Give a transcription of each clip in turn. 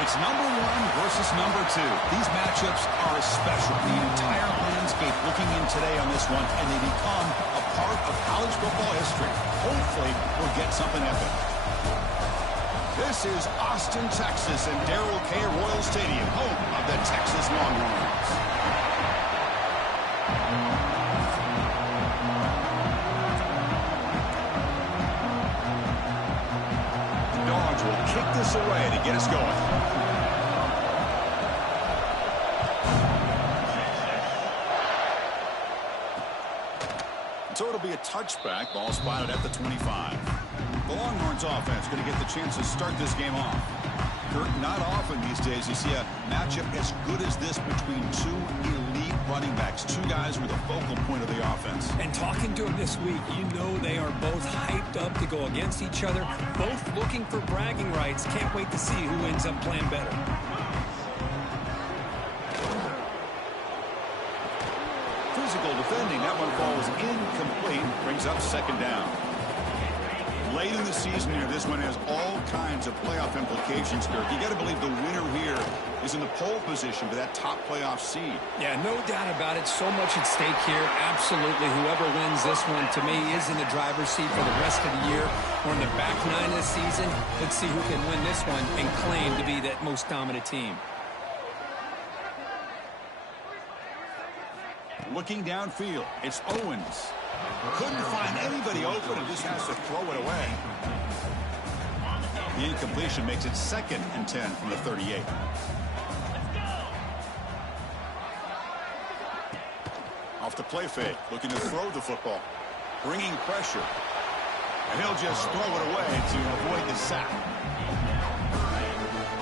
It's number one versus number two. These matchups are special. The entire landscape looking in today on this one, and they become a part of college football history. Hopefully, we'll get something epic. This is Austin, Texas, and Darrell K. Royal Stadium, home of the Texas Longhorns. The Dogs will kick this away to get us going. So it'll be a touchback. Ball spotted at the 25. The Longhorns offense going to get the chance to start this game off. Kurt, not often these days you see a matchup as good as this between two elite running backs. Two guys who are the focal point of the offense. And talking to them this week, you know they are both hyped up to go against each other. Both looking for bragging rights. Can't wait to see who ends up playing better. Physical defending. That one falls incomplete. Brings up second down. Late in the season here, this one has all kinds of playoff implications, Kirk. You got to believe the winner here is in the pole position for that top playoff seed. Yeah, no doubt about it. So much at stake here. Absolutely. Whoever wins this one, to me, is in the driver's seat for the rest of the year. We're in the back nine of the season. Let's see who can win this one and claim to be that most dominant team. Looking downfield, it's Owens. Couldn't find anybody open and just has to throw it away. The incompletion makes it 2nd and 10 from the 38. Off the play fake, looking to throw the football. Bringing pressure. And he'll just throw it away to avoid the sack.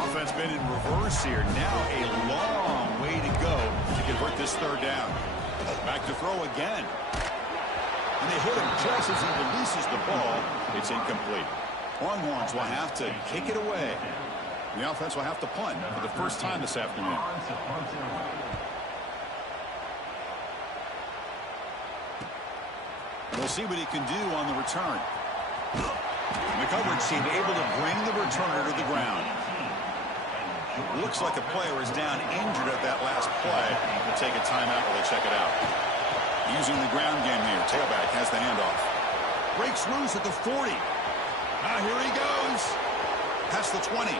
Offense been in reverse here. Now a long way to go to convert this third down. Back to throw again. And they hit him just as he releases the ball. It's incomplete. Longhorns will have to kick it away. The offense will have to punt for the first time this afternoon. We'll see what he can do on the return. The coverage team able to bring the returner to the ground. Looks like a player is down injured at that last play. We'll take a timeout while they check it out. Using the ground game here. Tailback has the handoff. Breaks loose at the 40. Here he goes. Past the 20.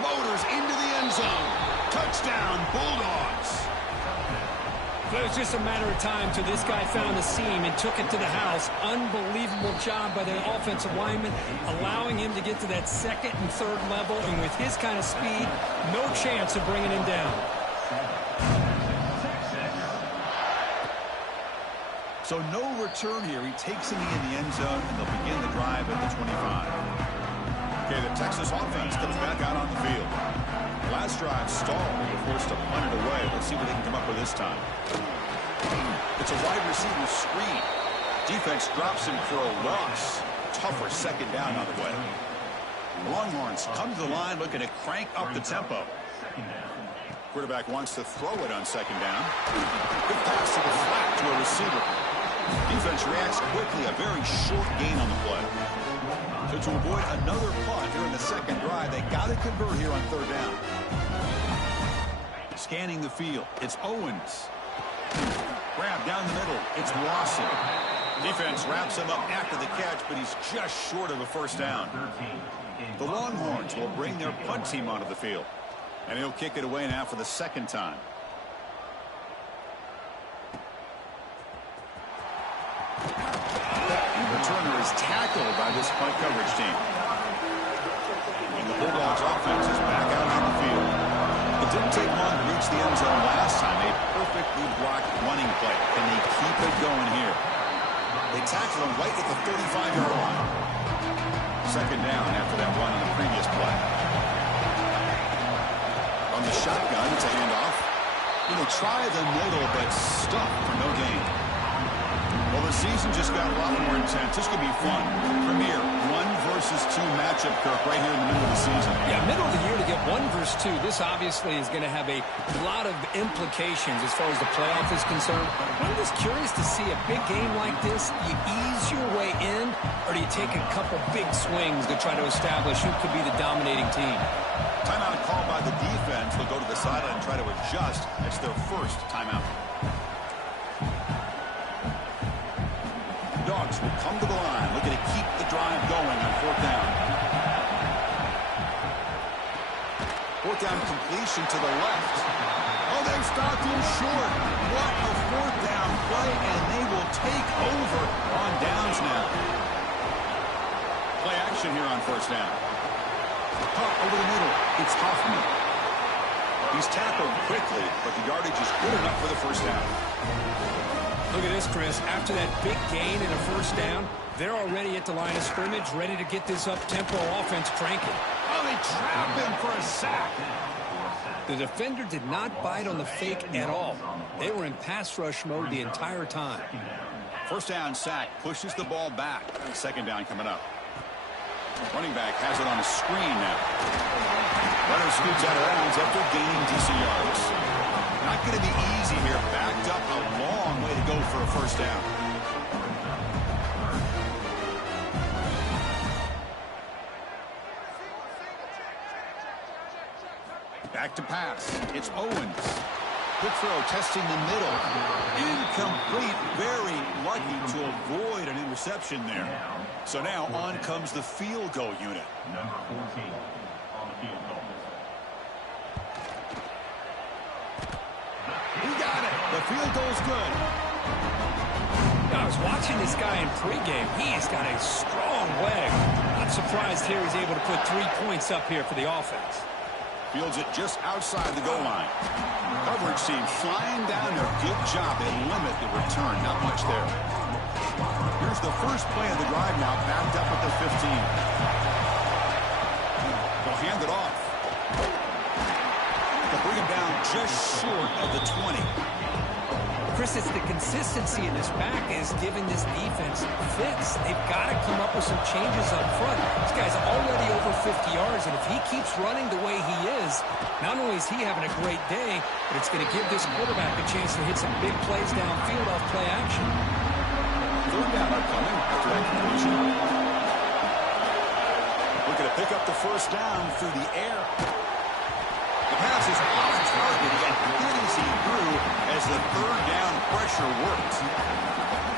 Motors into the end zone. Touchdown, Bulldogs. It was just a matter of time till this guy found the seam and took it to the house. Unbelievable job by the offensive lineman, allowing him to get to that 2nd and 3rd level. And with his kind of speed, no chance of bringing him down. So no return here. He takes him in the end zone, and they'll begin the drive at the 25. Okay, the Texas offense comes back out on the field. Last drive stalled. They were forced to punt it away. Let's see what they can come up with this time. It's a wide receiver screen. Defense drops him for a loss. Tougher second down on the way. Longhorns come to the line looking to crank up the tempo. Quarterback wants to throw it on second down. Good pass to the flat to a receiver. Defense reacts quickly. A very short gain on the play. So to avoid another punt here in the second drive, they got to convert here on third down. Scanning the field. It's Owens. Grab down the middle. It's Lawson. Defense wraps him up after the catch, but he's just short of a first down. The Longhorns will bring their punt team onto the field. And he'll kick it away now for the second time. The returner is tackled by this punt coverage team. And the Bulldogs offense is back out on the field. It didn't take long to reach the end zone last time. A perfectly blocked running play. Can they keep it going here? They tackle him right at the 35-yard line. Second down after that run on the previous play. On the shotgun, it's a handoff. They try the middle, but stuck for no gain. Well, the season just got a lot more intense. This could be fun. Premier 1 versus 2 matchup, Kirk, right here in the middle of the season. Yeah, middle of the year to get 1 versus 2. This obviously is going to have a lot of implications as far as the playoff is concerned. I'm just curious to see a big game like this. Do you ease your way in, or do you take a couple big swings to try to establish who could be the dominating team? Timeout called by the defense. They'll go to the sideline and try to adjust. It's their first timeout. Dogs will come to the line, looking to keep the drive going on fourth down. Fourth down completion to the left. Oh, they've stopped him short. What a fourth down play, and they will take over on downs now. Play action here on first down. Caught over the middle. It's Hoffman. He's tackled quickly, but the yardage is good enough for the first down. Look at this, Chris. After that big gain and a first down, they're already at the line of scrimmage, ready to get this up-tempo offense cranking. Oh, they trap him for a sack. The defender did not bite on the fake at all. They were in pass rush mode the entire time. First down sack pushes the ball back. Second down coming up. Running back has it on a screen now. Runner scoots out of bounds after gaining decent yards. Not going to be easy here. Backed up a long way to go for a first down. Back to pass. It's Owens. Good throw, testing the middle. Incomplete. Very lucky to avoid an interception there. So now on comes the field goal unit. Number 14 on the field goal. He got it. The field goal's good. I was watching this guy in pregame. He's got a strong leg. Not surprised here he's able to put 3 points up here for the offense. Fields it just outside the goal line. Coverage team flying down there. Good job. They limit the return. Not much there. Here's the first play of the drive now, backed up at the 15. They'll hand it off. They'll bring him down just short of the 20. Chris, it's the consistency in this back is giving this defense fits. They've got to come up with some changes up front. This guy's already over 50 yards, and if he keeps running the way he is, not only is he having a great day, but it's going to give this quarterback a chance to hit some big plays downfield off play action. Third down upcoming after that completion. Looking to pick up the first down through the air. The pass is off target, yet good as he threw as the third down pressure works.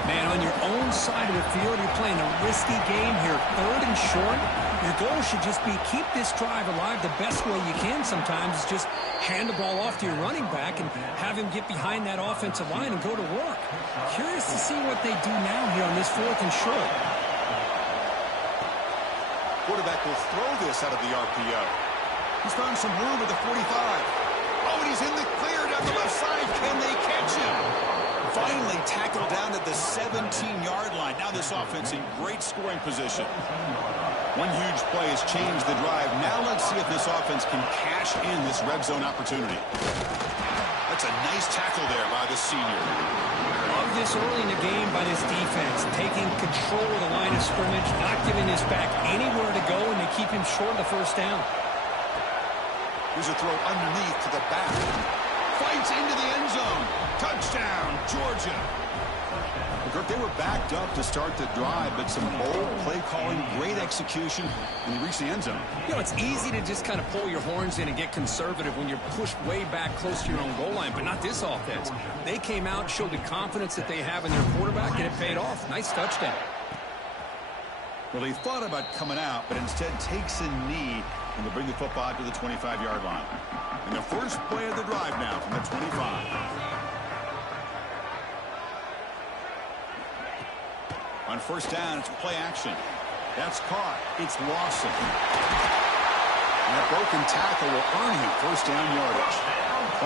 Man, on your own side of the field, you're playing a risky game here. Third and short. Your goal should just be keep this drive alive the best way you can sometimes. Is just hand the ball off to your running back and have him get behind that offensive line and go to work. Curious to see what they do now here on this fourth and short. Quarterback will throw this out of the RPO. He's found some room at the 45. Oh, and he's in the clear down the left side. Can they catch him? Finally tackled down at the 17-yard line. Now this offense in great scoring position. One huge play has changed the drive. Now let's see if this offense can cash in this red zone opportunity. That's a nice tackle there by the senior. Love this early in the game by this defense, taking control of the line of scrimmage, not giving this back anywhere to go, and they keep him short of the first down. Here's a throw underneath to the back. Fights into the end zone. Touchdown, Georgia. Kirk, they were backed up to start the drive, but some bold play calling, great execution, and they reached the end zone. You know, it's easy to just kind of pull your horns in and get conservative when you're pushed way back close to your own goal line, but not this offense. They came out, showed the confidence that they have in their quarterback, and it paid off. Nice touchdown. Well, he thought about coming out, but instead takes a knee and will bring the football to the 25-yard line. And the first play of the drive now from the 25. On first down, it's play action. That's caught. It's Lawson. And that broken tackle will earn him first down yardage.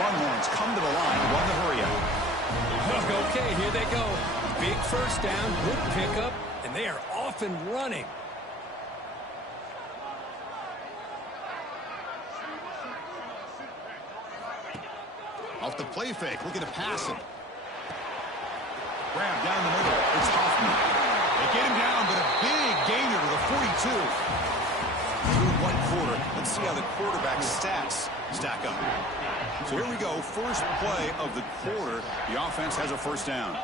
Longhorns come to the line, run the hurry up. Okay, here they go. Big first down, good pickup, and they are off and running. Off the play fake, looking to pass it. Grab down the middle. It's Hoffman. They get him down, but a big gainer to the 42. Through one quarter. Let's see how the quarterback's stats stack up. So here we go. First play of the quarter. The offense has a first down.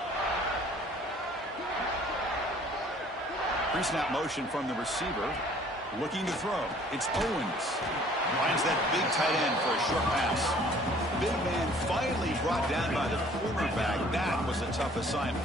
Pre-snap motion from the receiver. Looking to throw. It's Owens. Finds that big tight end for a short pass. Big man finally brought down by the cornerback. That was a tough assignment.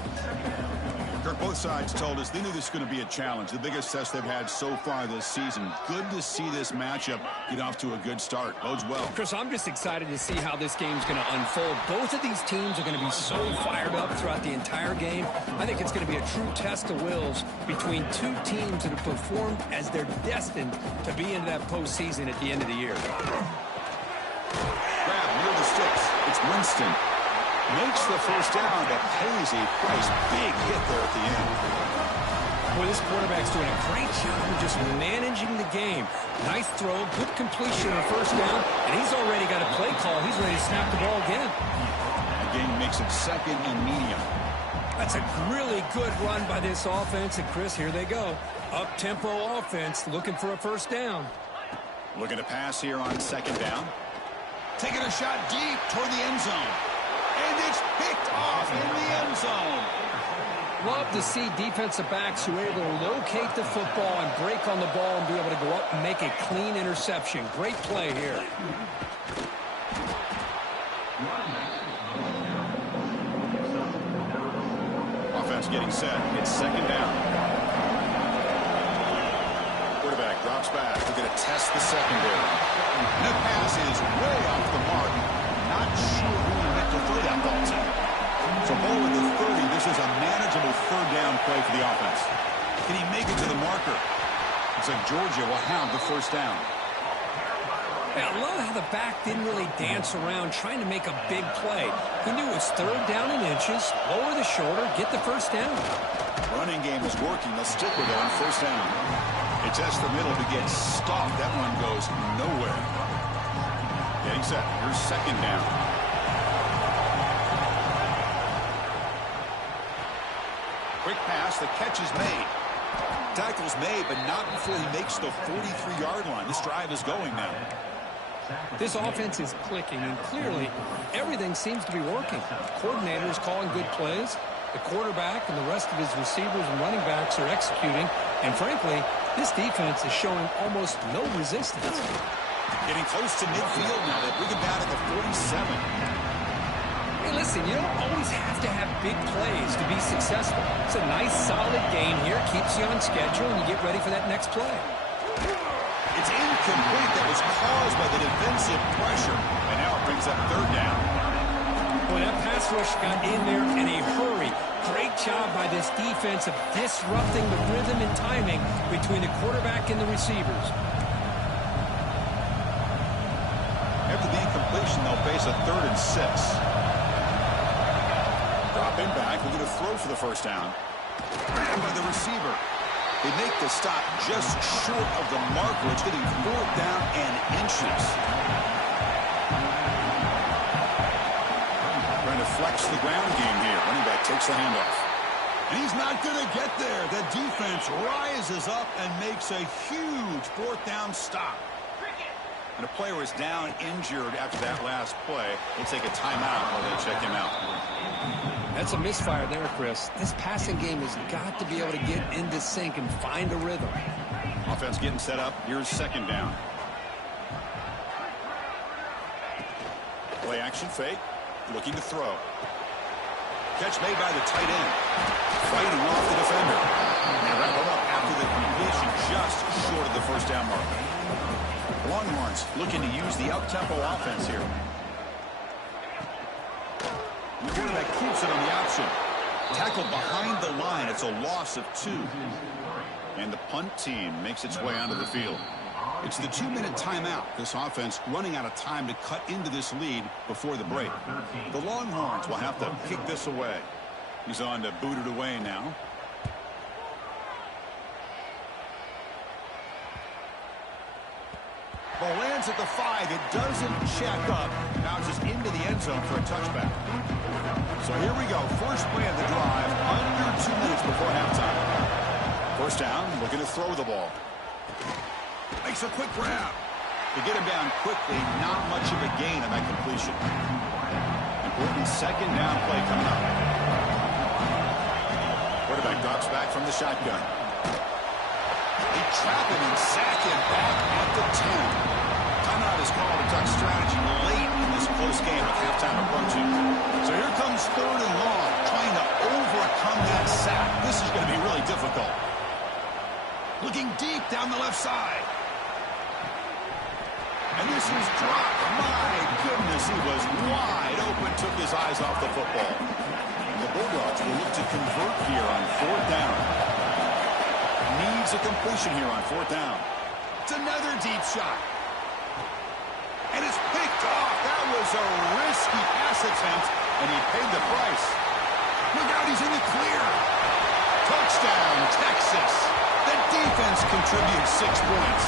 Kirk, both sides told us they knew this was going to be a challenge. The biggest test they've had so far this season. Good to see this matchup get off to a good start. Bodes well. Chris, I'm just excited to see how this game's going to unfold. Both of these teams are going to be so fired up throughout the entire game. I think it's going to be a true test of wills between two teams that have performed as they're destined to be into that postseason at the end of the year. Grab near the sticks. It's Winston. Makes the first down, but pays a price. Big hit there at the end. Boy, this quarterback's doing a great job of just managing the game. Nice throw, good completion on first down, and he's already got a play call. He's ready to snap the ball again. Again, makes it second and medium. That's a really good run by this offense, and Chris, here they go. Up-tempo offense, looking for a first down. Looking to pass here on second down. Taking a shot deep toward the end zone. And it's picked off in the end zone. Love to see defensive backs who are able to locate the football and break on the ball and be able to go up and make a clean interception. Great play here. Offense getting set. It's second down. Quarterback drops back. We're going to test the secondary. And the pass is way off the mark. Not sure who he meant to throw that ball to. So ball at the 30. This is a manageable third down play for the offense. Can he make it to the marker? Looks like Georgia will have the first down. Hey, I love how the back didn't really dance around trying to make a big play. He knew it was third down in inches, lower the shoulder, get the first down. Running game is working. Let's stick with it on first down. They test the middle to get stopped. That one goes nowhere. Getting set. Here's second down. Quick pass. The catch is made. Tackle's made, but not before he makes the 43-yard line. This drive is going now. This offense is clicking, and clearly everything seems to be working. Coordinators calling good plays. The quarterback and the rest of his receivers and running backs are executing. And frankly, this defense is showing almost no resistance. Getting close to midfield now. They bring him down at the 47. Hey, listen, you don't always have to have big plays to be successful. It's a nice, solid game here. Keeps you on schedule, and you get ready for that next play. It's incomplete. That was caused by the defensive pressure. And now it brings up third down. Boy, that pass rush got in there in a hurry. Great job by this defense of disrupting the rhythm and timing between the quarterback and the receivers. After the incompletion, they'll face a 3rd and 6. Dropping back, we're going to throw for the first down. Grabbed by the receiver. They make the stop just short of the marker. It's getting 4th down and inches. Trying to flex the ground game here. Running back takes the handoff. And he's not going to get there. The defense rises up and makes a huge 4th down stop. And a player is down injured after that last play. They take a timeout while they check him out. That's a misfire there, Chris. This passing game has got to be able to get into sync and find a rhythm. Offense getting set up. Here's second down. Play action fake. Looking to throw. Catch made by the tight end. Fighting off the defender. And they wrap him up after the completion just short of the first down mark. Longhorns looking to use the up-tempo offense here. The quarterback keeps it on the option. Tackled behind the line. It's a loss of 2. And the punt team makes its way onto the field. It's the 2-minute timeout. This offense running out of time to cut into this lead before the break. The Longhorns will have to kick this away. He's on to boot it away now. Ball lands at the 5. It doesn't check up. Bounces into the end zone for a touchback. So here we go. First play of the drive. Under 2 minutes before halftime. First down. Looking to throw the ball. Makes a quick grab. To get him down quickly. Not much of a gain on that completion. Important second down play coming up. Quarterback drops back from the shotgun. They trap him and sack him back at the 10. Timeout is called to Duck strategy late in this close game with halftime approaching. So here comes 3rd and long, trying to overcome that sack. This is going to be really difficult. Looking deep down the left side. And this is dropped. My goodness, he was wide open, took his eyes off the football. And the Bulldogs will look to convert here on 4th down. Needs a completion here on 4th down. It's another deep shot. And it's picked off. That was a risky pass attempt, and he paid the price. Look out, he's in the clear. Touchdown, Texas. The defense contributes 6 points.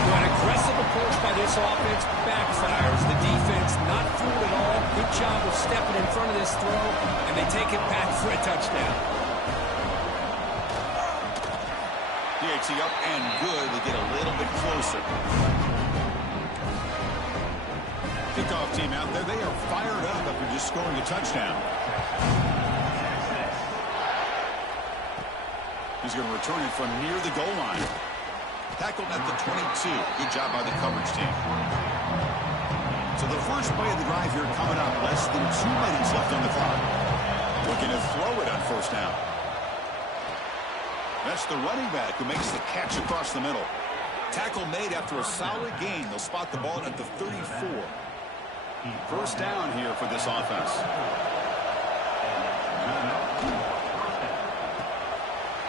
An aggressive approach by this offense backfires. The defense not fooled at all. Good job of stepping in front of this throw, and they take it back for a touchdown. DHC up and good. They get a little bit closer. Kickoff team out there. They are fired up after just scoring a touchdown. He's going to return it from near the goal line. Tackled at the 22. Good job by the coverage team. So the first play of the drive here coming up. Less than 2 minutes left on the clock. Looking to throw it on 1st down. That's the running back who makes the catch across the middle. Tackle made after a solid gain. They'll spot the ball at the 34. 1st down here for this offense.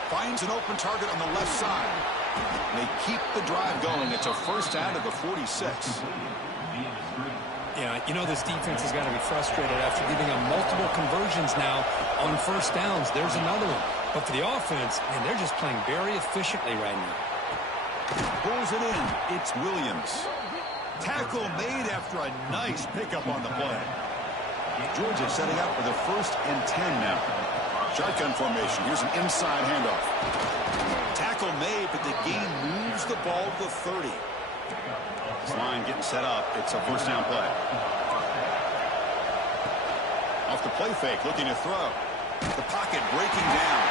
Finds an open target on the left side. They keep the drive going. It's a 1st down to the 46. Yeah, you know this defense has got to be frustrated after giving them multiple conversions now on 1st downs. There's another one. But for the offense, man, they're just playing very efficiently right now. Pulls it in. It's Williams. Tackle made after a nice pickup on the play. Georgia setting up for the 1st and 10 now. Shotgun formation. Here's an inside handoff. Tackle made, but the gain moves the ball to the 30. This line getting set up. It's a 1st down play. Off the play fake, looking to throw. The pocket breaking down.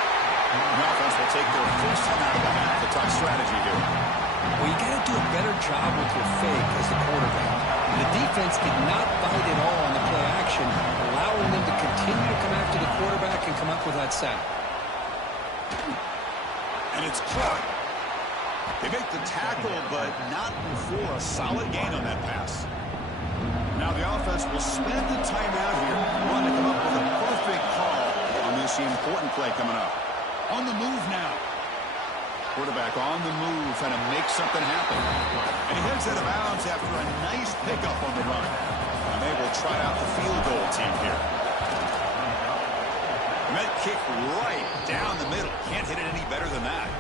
The offense will take their 1st time out of the half. The top strategy here. Well, you got to do a better job with your fake as the quarterback. The defense did not bite at all on the play action, allowing them to continue to come after the quarterback and come up with that sack. And it's caught. They make the tackle, but not before a solid gain on that pass. Now the offense will spend the timeout here. Want to come up with a perfect call on this important play coming up. On the move now. Quarterback on the move, trying to make something happen. And he heads out of bounds after a nice pickup on the run. And they will try out the field goal team here. And that kick right down the middle. Can't hit it any better than that.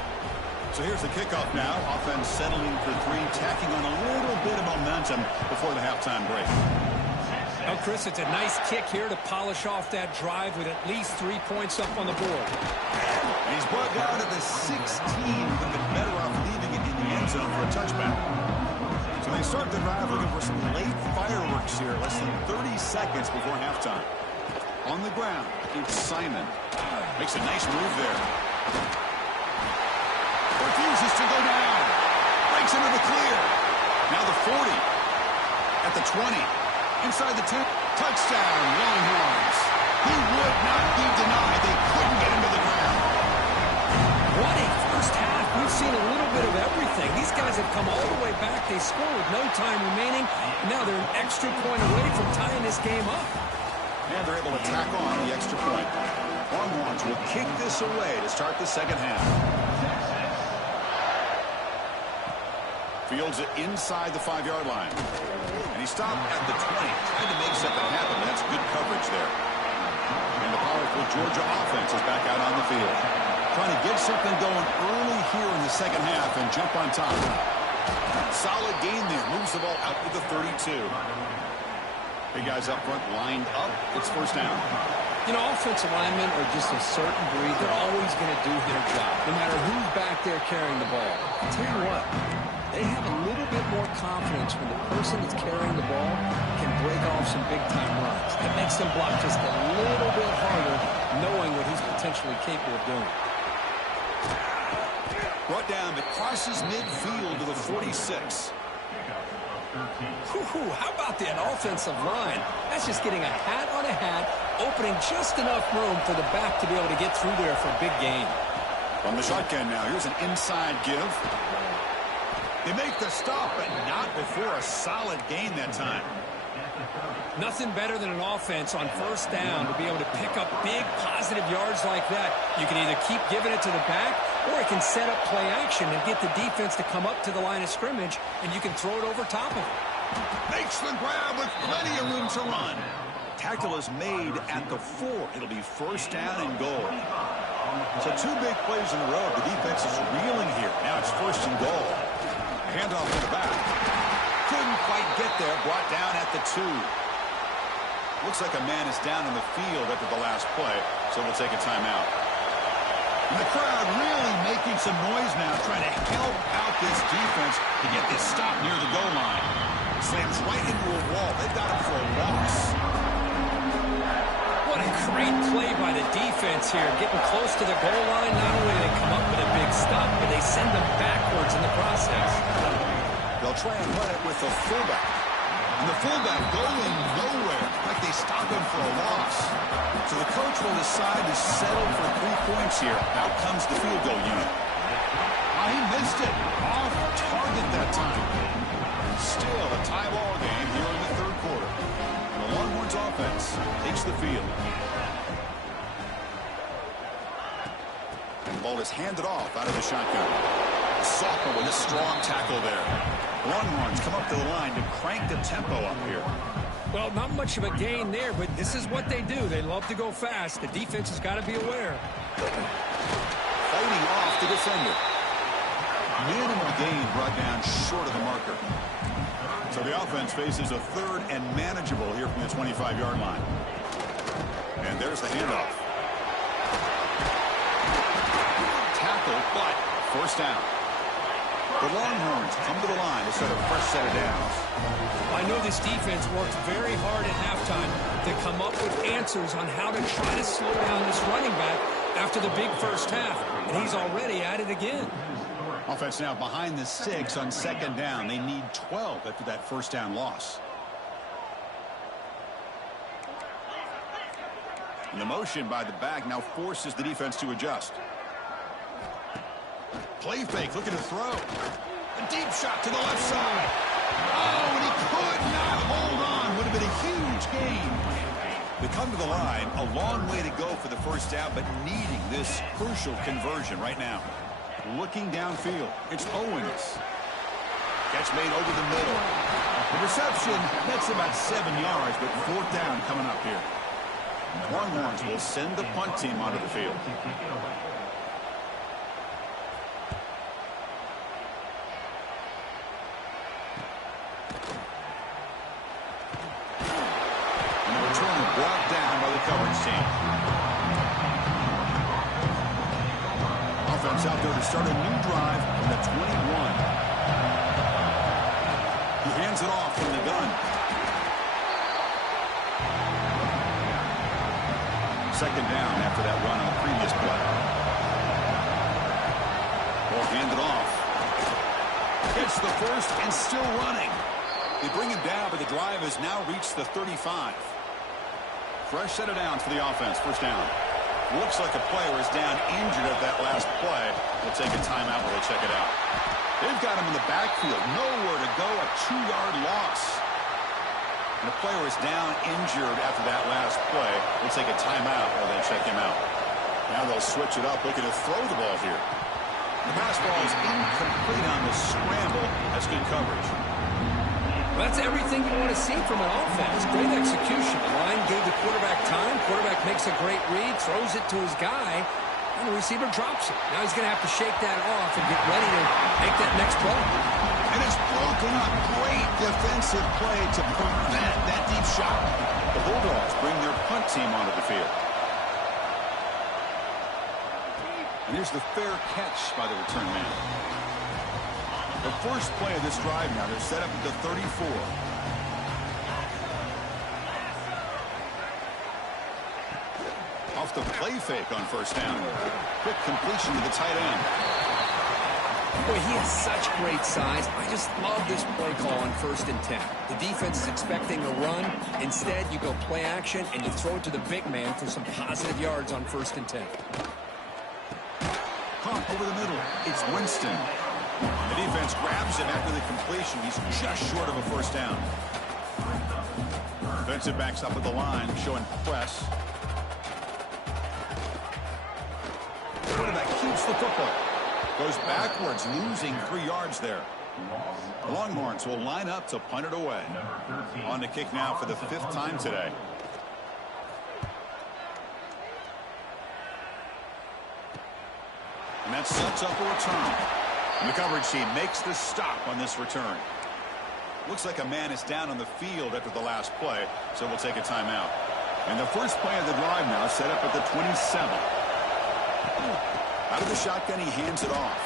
So here's the kickoff now. Offense settling for 3, tacking on a little bit of momentum before the halftime break. Oh, Chris, it's a nice kick here to polish off that drive with at least 3 points up on the board. And he's brought down to the 16. Would have been better off leaving it in the end zone for a touchback. So they start the drive looking for some late fireworks here. Less than 30 seconds before halftime. On the ground, it's Simon. Makes a nice move there. Refuses to go down. Breaks into the clear. Now the 40. At the 20. Inside the 10. Touchdown, Longhorns. He would not be denied. They couldn't get him to the ground. What a first half. We've seen a little bit of everything. These guys have come all the way back. They score with no time remaining. Now they're an extra point away from tying this game up. And they're able to tack on the extra point. Longhorns will kick this away to start the 2nd half. Fields it inside the 5-yard line. And he stopped at the 20. Trying to make something happen. That's good coverage there. And the powerful Georgia offense is back out on the field. Trying to get something going early here in the 2nd half and jump on top. Solid gain there. Moves the ball out to the 32. Big guys up front lined up. It's 1st down. You know, offensive linemen are just a certain breed. They're always going to do their job, no matter who's back there carrying the ball. I'll tell you what, they have a little bit more confidence when the person that's carrying the ball can break off some big-time runs. That makes them block just a little bit harder, knowing what he's potentially capable of doing. Brought down, but crosses midfield to the 46. How about that offensive line? That's just getting a hat on a hat, opening just enough room for the back to be able to get through there for a big gain. On the shotgun now, here's an inside give. They make the stop, but not before a solid gain that time. Nothing better than an offense on first down to be able to pick up big positive yards like that. You can either keep giving it to the back, or it can set up play action and get the defense to come up to the line of scrimmage, and you can throw it over top of it. Makes the grab with plenty of room to run. Tackle is made at the 4. It'll be first down and goal. So 2 big plays in a row. The defense is reeling here. Now it's first and goal. Handoff to the back. Couldn't quite get there. Brought down at the 2. Looks like a man is down in the field after the last play, so we'll take a timeout. And the crowd really making some noise now, trying to help out this defense to get this stop near the goal line. Slams right into a wall. They've got him for a loss. What a great play by the defense here. Getting close to the goal line, not only do they come up with a big stop, but they send them backwards in the process. They'll try and run it with the fullback. And the fullback going nowhere. Like they stop him for a loss. So the coach will decide to settle for 3 points here. Out comes the field goal unit. He missed it. Off target that time. Still a tie ball game here in the 3rd quarter. The Longhorns offense takes the field. And the ball is handed off out of the shotgun. Sophomore with a strong tackle there. Longhorns come up to the line to crank the tempo up here. Well, not much of a gain there, but this is what they do. They love to go fast. The defense has got to be aware. Fighting off the defender. Minimal gain brought down short of the marker. So the offense faces a 3rd and manageable here from the 25-yard line. And there's the handoff. Tackle, but first down. The Longhorns come to the line to set a fresh set of downs. I know this defense worked very hard at halftime to come up with answers on how to try to slow down this running back after the big first half. And he's already at it again. Offense now behind the 6 on 2nd down. They need 12 after that first down loss. And the motion by the back now forces the defense to adjust. Play fake, looking to throw. A deep shot to the left side. Oh, and he could not hold on. Would have been a huge gain. They come to the line, a long way to go for the first down, but needing this crucial conversion right now. Looking downfield, it's Owens. Catch made over the middle. The reception, that's about 7 yards, but 4th down coming up here. Longhorns will send the punt team onto the field. Brought down by the coverage team. Offense out there to start a new drive from the 21. He hands it off from the gun. Second down after that run on the previous play. Ball handed off. Gets the first and still running. They bring him down, but the drive has now reached the 35. Fresh set of downs for the offense. First down. Looks like a player is down injured at that last play. We'll take a timeout while they check it out. They've got him in the backfield. Nowhere to go. A 2-yard loss. And the player is down injured after that last play. We'll take a timeout while they check him out. Now they'll switch it up, looking to throw the ball here. The pass ball is incomplete on the scramble. That's good coverage. That's everything you want to see from an offense. Great execution. The line gave the quarterback time. Quarterback makes a great read, throws it to his guy, and the receiver drops it. Now he's going to have to shake that off and get ready to make that next play. And it's broken up. Great defensive play to prevent that deep shot. The Bulldogs bring their punt team onto the field. And here's the fair catch by the return man. The first play of this drive now, they're set up at the 34. Off the play fake on first down. Quick completion to the tight end. Boy, he has such great size. I just love this play call on 1st and 10. The defense is expecting a run. Instead, you go play action, and you throw it to the big man for some positive yards on 1st and 10. Pump over the middle. It's Winston. The defense grabs him after the completion. He's just short of a first down. Defensive backs up at the line, showing press. Quarterback keeps the football. Goes backwards, losing 3 yards there. The Longhorns will line up to punt it away. On to kick now for the 5th time today. And that sets up a return. And the coverage team makes the stop on this return. Looks like a man is down on the field after the last play, so we'll take a timeout. And the first play of the drive now set up at the 27. Out of the shotgun, he hands it off.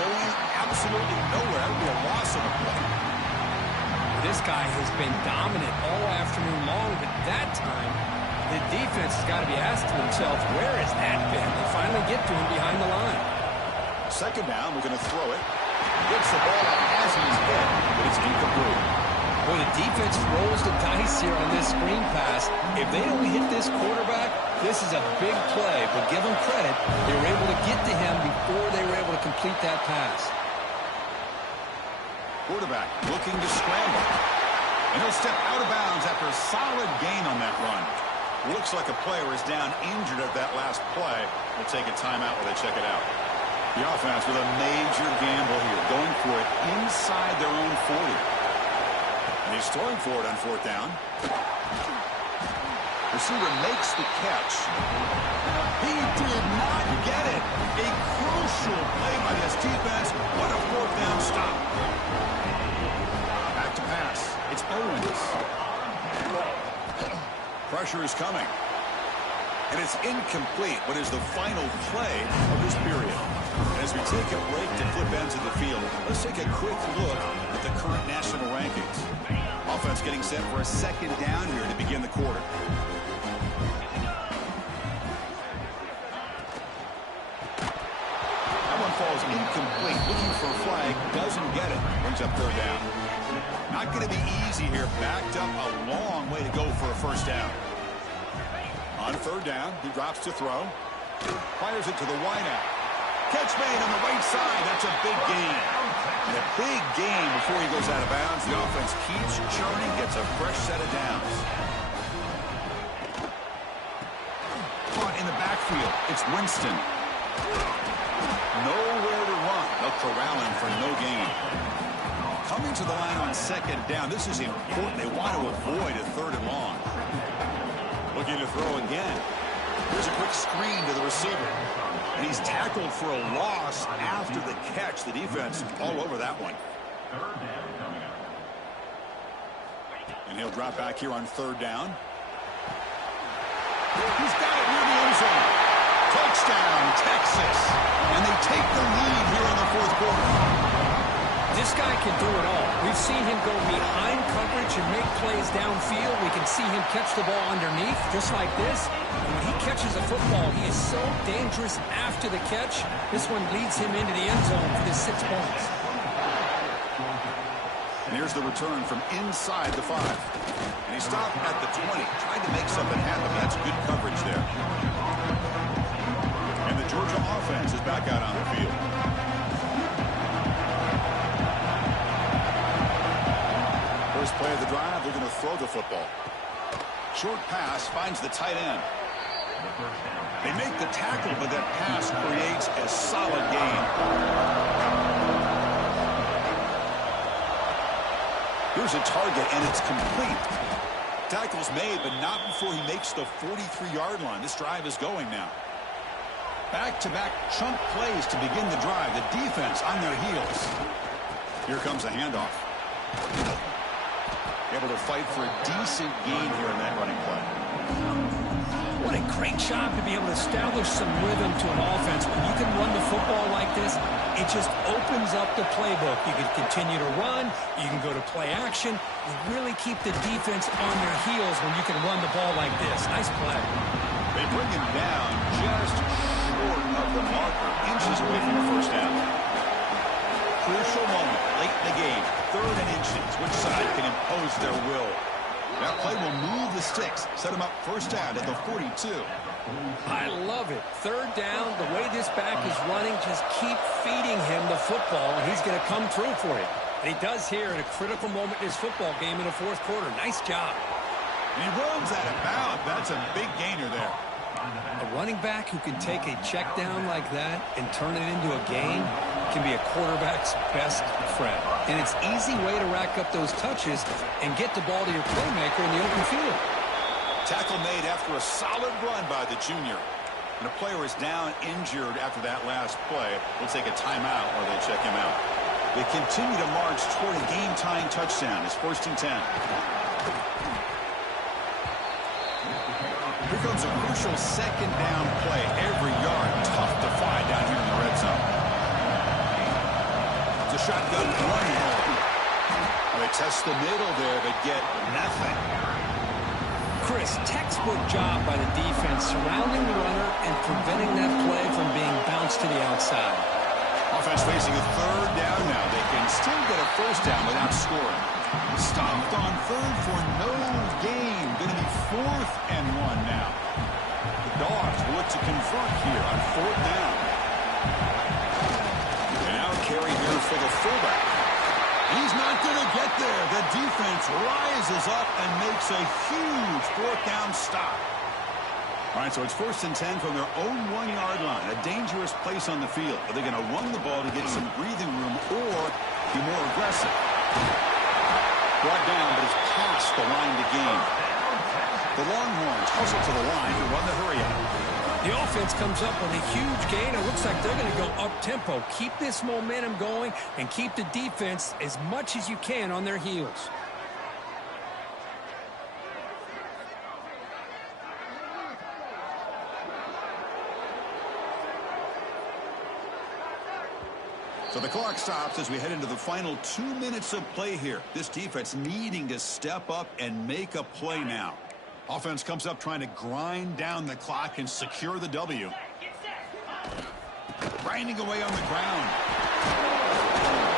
Going absolutely nowhere. That would be a loss of a play. This guy has been dominant all afternoon long, but that time, the defense has got to be asking themselves, where has that been? They finally get to him behind the line. Second down, we're going to throw it. Gets the ball out as he's hit, but it's incomplete. Well, the defense rolls the dice here on this screen pass. If they don't hit this quarterback, this is a big play. But give them credit, they were able to get to him before they were able to complete that pass. Quarterback looking to scramble. And he'll step out of bounds after a solid gain on that run. Looks like a player is down injured at that last play. We'll take a timeout while they check it out. The offense with a major gamble here, going for it inside their own 40. And he's throwing for it on 4th down. Receiver makes the catch. He did not get it. A crucial play by this defense. What a 4th down stop. Back to pass. It's Owens. Pressure is coming. And it's incomplete. What is the final play of this period? And as we take a break to flip ends of the field, let's take a quick look at the current national rankings. Offense getting set for a 2nd down here to begin the quarter. That one falls incomplete. Looking for a flag, doesn't get it. Brings up 3rd down. Not going to be easy here. Backed up a long way to go for a first down. On 3rd down, he drops to throw. Fires it to the wideout. Catch made on the right side. That's a big gain. And a big gain before he goes out of bounds. The offense keeps churning, gets a fresh set of downs. Caught in the backfield. It's Winston. Nowhere to run. They'll corral him for no gain. Coming to the line on 2nd down. This is important. They want to avoid a 3rd and long. Looking to throw again. Here's a quick screen to the receiver. And he's tackled for a loss after the catch. The defense all over that one. And he'll drop back here on 3rd down. He's got it near the end zone. Touchdown, Texas. And they take the lead here in the 4th quarter. This guy can do it all. We've seen him go behind coverage and make plays downfield. We can see him catch the ball underneath, just like this. And when he catches a football, he is so dangerous after the catch. This one leads him into the end zone for the 6 points. And here's the return from inside the 5. And he stopped at the 20, trying to make something happen. That's good coverage there. And the Georgia offense is back out on the field. First play of the drive, they're going to throw the football. Short pass finds the tight end. They make the tackle, but that pass creates a solid gain. Here's a target, and it's complete. Tackle's made, but not before he makes the 43-yard line. This drive is going now. Back-to-back chunk plays to begin the drive. The defense on their heels. Here comes a handoff. Able to fight for a decent gain here in that running play. What a great job to be able to establish some rhythm to an offense. When you can run the football like this, it just opens up the playbook. You can continue to run. You can go to play action. You really keep the defense on their heels when you can run the ball like this. Nice play. They bring him down just short of the marker, inches away from the first down. crucial moment late in the game. 3rd and inches. Which side can impose their will? That play will move the sticks. Set them up first down at the 42. I love it. 3rd down, the way this back is running, just keep feeding him the football, and he's going to come through for you. And he does here at a critical moment in his football game in the 4th quarter. Nice job. And he runs out of bounds. That's a big gainer there. A running back who can take a check down like that and turn it into a gain can be a quarterback's best friend. And it's an easy way to rack up those touches and get the ball to your playmaker in the open field. Tackle made after a solid run by the junior. And a player is down injured after that last play. We'll take a timeout while they check him out. They continue to march toward a game-tying touchdown. It's 1st and 10. Here comes a crucial 2nd down play. Every yard tough to find down here in the red zone. It's a shotgun run. They test the middle there, but get nothing. Chris, textbook job by the defense surrounding the runner and preventing that play from being bounced to the outside. Offense facing a 3rd down now. They can still get a 1st down without scoring. Stopped on 3rd for no gain. Going to be 4th and 1 now. The Dogs will look to convert here on 4th down. And now carry here for the fullback. He's not going to get there. The defense rises up and makes a huge 4th down stop. All right, so it's 1st and 10 from their own 1-yard line. A dangerous place on the field. Are they going to run the ball to get some breathing room or be more aggressive? Brought down, but it's past the line to gain. The Longhorns hustle to the line and run the hurry up. The offense comes up with a huge gain. It looks like they're going to go up-tempo. Keep this momentum going and keep the defense as much as you can on their heels. So the clock stops as we head into the final 2 minutes of play here. This defense needing to step up and make a play now. Offense comes up trying to grind down the clock and secure the W. Grinding away on the ground.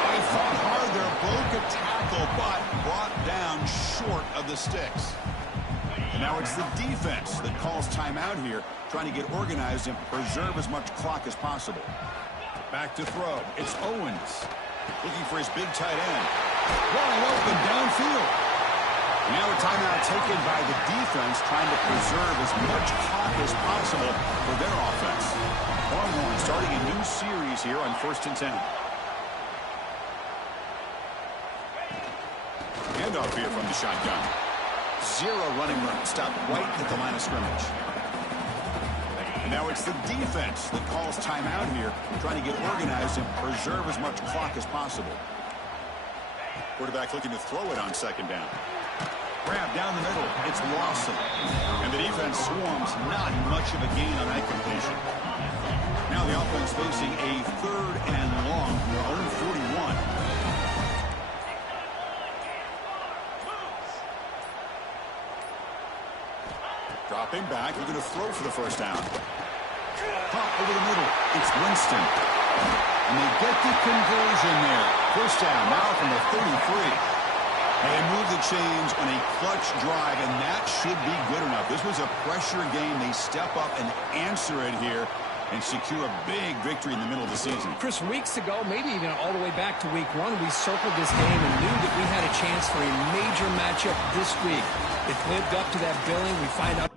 They fought hard there, broke a tackle, but brought down short of the sticks. And now it's the defense that calls timeout here, trying to get organized and preserve as much clock as possible. Back to throw. It's Owens. Looking for his big tight end. Wide open downfield. Now a timeout taken by the defense, trying to preserve as much clock as possible for their offense. Longhorns starting a new series here on 1st and 10. Handoff here from the shotgun. 0 running room. Stopped right at the line of scrimmage. And now it's the defense that calls timeout here, trying to get organized and preserve as much clock as possible. Quarterback looking to throw it on 2nd down. Grab down the middle. It's Lawson. And the defense swarms. Not much of a gain on that completion. Now the offense facing a 3rd and long from their own 41. Dropping back. Looking to throw for the 1st down. Pop over the middle. It's Winston. And they get the conversion there. 1st down now from the 33. They move the chains on a clutch drive, and that should be good enough. This was a pressure game. They step up and answer it here and secure a big victory in the middle of the season. Chris, weeks ago, maybe even all the way back to week 1, we circled this game and knew that we had a chance for a major matchup this week. It lived up to that billing. We find out